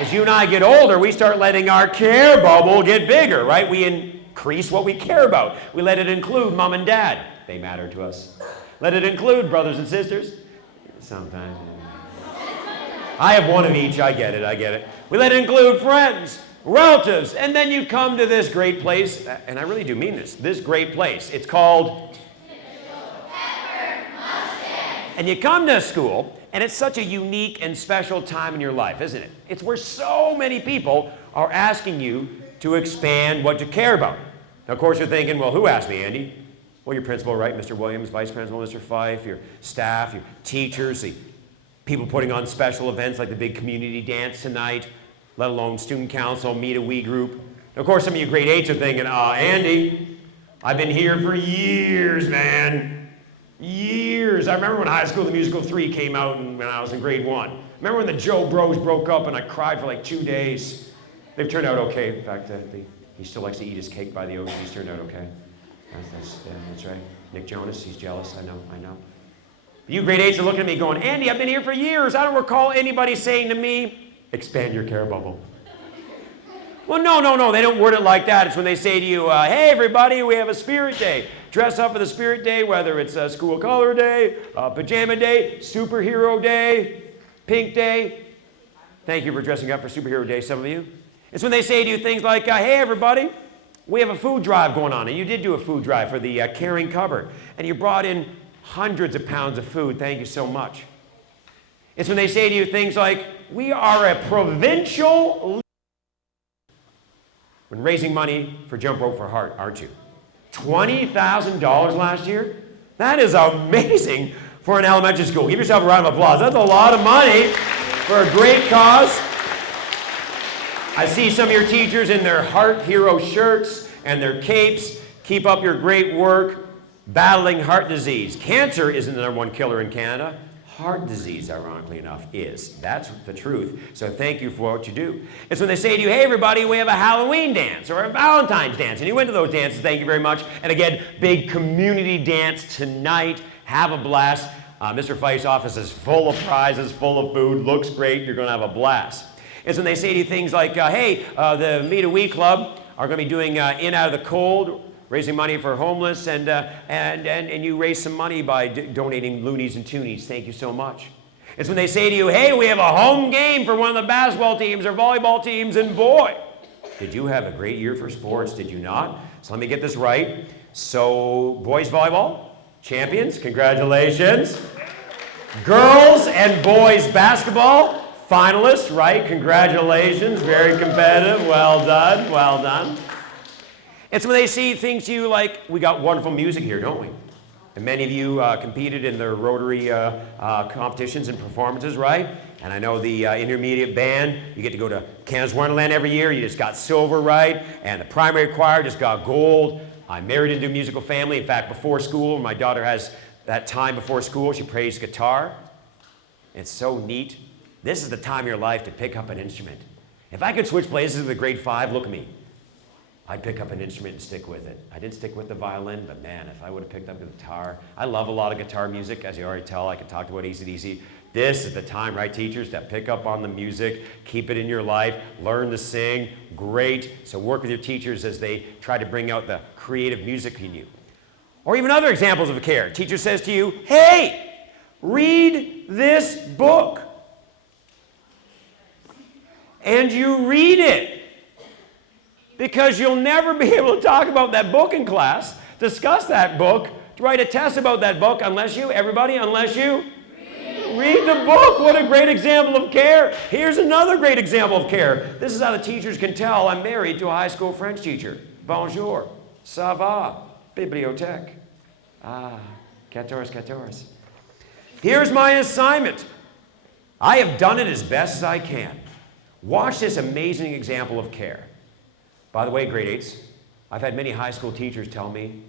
As you and I get older, we start letting our care bubble get bigger, right? We increase what we care about. We let it include mom and dad. They matter to us. Let it include brothers and sisters. Sometimes. I have one of each. I get it. We let it include friends, relatives, and then you come to this great place, and I really do mean this great place. It's called Mitchell Hepburn Elementary. And you come to school, and it's such a unique and special time in your life, isn't it? It's where so many people are asking you to expand what you care about. Now, of course, you're thinking, well, who asked me, Andy? Well, your principal, right? Mr. Williams, vice principal, Mr. Fife, your staff, your teachers, the people putting on special events like the big community dance tonight, let alone student council, meet a we group. Now, of course, some of you grade 8s are thinking, Andy, I've been here for years, man. Years. I remember when High School the Musical 3 came out when I was in grade 1. Remember when the Joe Bros broke up and I cried for like 2 days? They've turned out okay. In fact, he still likes to eat his cake by the ocean. He's turned out okay. That's right. Nick Jonas, he's jealous. I know. You grade 8s are looking at me going, Andy, I've been here for years. I don't recall anybody saying to me, expand your care bubble. Well, no. They don't word it like that. It's when they say to you, hey, everybody, we have a spirit day. Dress up for the spirit day, whether it's a school color day, pajama day, superhero day, pink day. Thank you for dressing up for superhero day, some of you. It's when they say to you things like, hey, everybody, we have a food drive going on. And you did do a food drive for the caring cupboard. And you brought in hundreds of pounds of food. Thank you so much. It's when they say to you things like, we are a provincial when raising money for Jump Rope for Heart, aren't you? $20,000 last year? That is amazing for an elementary school. Give yourself a round of applause. That's a lot of money for a great cause. I see some of your teachers in their Heart Hero shirts and their capes. Keep up your great work battling heart disease. Cancer isn't the #1 killer in Canada. Heart disease, ironically enough, is. That's the truth. So thank you for what you do. It's when they say to you, hey, everybody, we have a Halloween dance or a Valentine's dance. And you went to those dances. Thank you very much. And again, big community dance tonight. Have a blast. Mr. Fife's office is full of prizes, full of food. Looks great. You're going to have a blast. It's when they say to you things like, hey, the Meet a We Club are going to be doing In Out of the Cold, raising money for homeless, and you raise some money by donating loonies and toonies. Thank you so much. It's when they say to you, hey, we have a home game for one of the basketball teams or volleyball teams, and boy, did you have a great year for sports, did you not? So let me get this right. So boys volleyball, champions, congratulations. Girls and boys basketball, finalists, right? Congratulations, very competitive, well done. It's when they see things to you like, we got wonderful music here, don't we? And many of you competed in the Rotary competitions and performances, right? And I know the intermediate band, you get to go to Canada's Wonderland every year, you just got silver, right? And the primary choir just got gold. I'm married into a musical family. In fact, before school, my daughter has that time before school, she plays guitar. It's so neat. This is the time of your life to pick up an instrument. If I could switch places with a grade 5, look at me. I'd pick up an instrument and stick with it. I didn't stick with the violin, but man, if I would have picked up the guitar. I love a lot of guitar music. As you already tell, I could talk about AC/DC. This is the time, right, teachers, to pick up on the music, keep it in your life, learn to sing. Great. So work with your teachers as they try to bring out the creative music in you. Or even other examples of care. Teacher says to you, hey, read this book. And you read it. Because you'll never be able to talk about that book in class, discuss that book, write a test about that book, unless you read the book. What a great example of care. Here's another great example of care. This is how the teachers can tell I'm married to a high school French teacher. Bonjour, ça va, bibliothèque. 14. Here's my assignment. I have done it as best as I can. Watch this amazing example of care. By the way, grade 8s, I've had many high school teachers tell me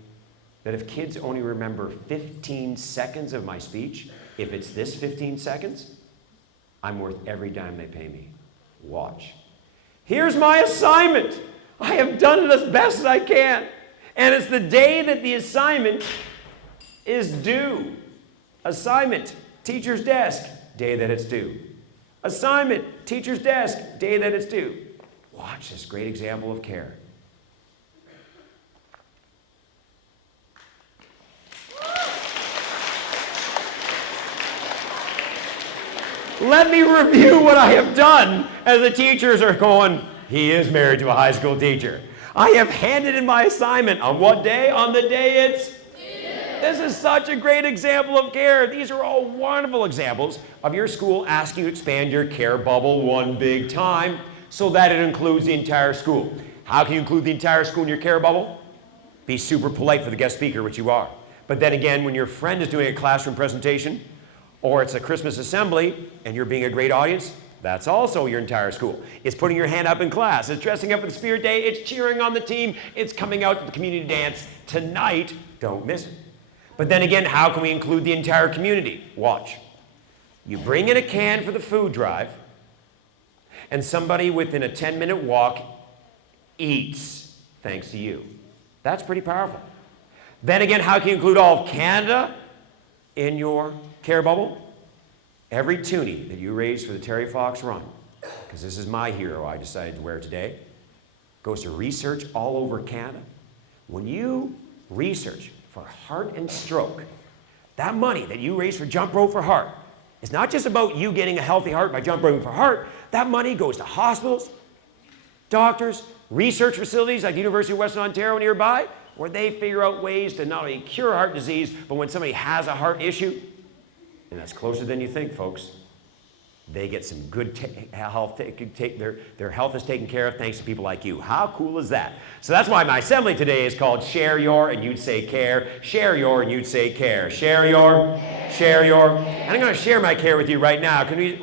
that if kids only remember 15 seconds of my speech, if it's this 15 seconds, I'm worth every dime they pay me. Watch. Here's my assignment. I have done it as best as I can. And it's the day that the assignment is due. Assignment, teacher's desk, day that it's due. Assignment, teacher's desk, day that it's due. Watch this great example of care. Let me review what I have done as the teachers are going, he is married to a high school teacher. I have handed in my assignment on what day? On the day it's due. This is such a great example of care. These are all wonderful examples of your school asking you to expand your care bubble one big time so that it includes the entire school. How can you include the entire school in your care bubble? Be super polite for the guest speaker, which you are. But then again, when your friend is doing a classroom presentation, or it's a Christmas assembly, and you're being a great audience, that's also your entire school. It's putting your hand up in class. It's dressing up for the Spirit Day. It's cheering on the team. It's coming out to the community dance tonight. Don't miss it. But then again, how can we include the entire community? Watch. You bring in a can for the food drive, and somebody within a 10-minute walk eats thanks to you. That's pretty powerful. Then again, how can you include all of Canada in your care bubble? Every toonie that you raise for the Terry Fox Run, because this is my hero I decided to wear today, goes to research all over Canada. When you research for heart and stroke, that money that you raise for Jump Rope for Heart is not just about you getting a healthy heart by Jump Rope for Heart. That money goes to hospitals, doctors, research facilities like the University of Western Ontario nearby, where they figure out ways to not only cure heart disease, but when somebody has a heart issue, and that's closer than you think, folks, they get some good health. Their health is taken care of thanks to people like you. How cool is that? So that's why my assembly today is called Share Your, and you'd say care. Share your, and you'd say care. Share your, share your. And I'm going to share my care with you right now. Can we?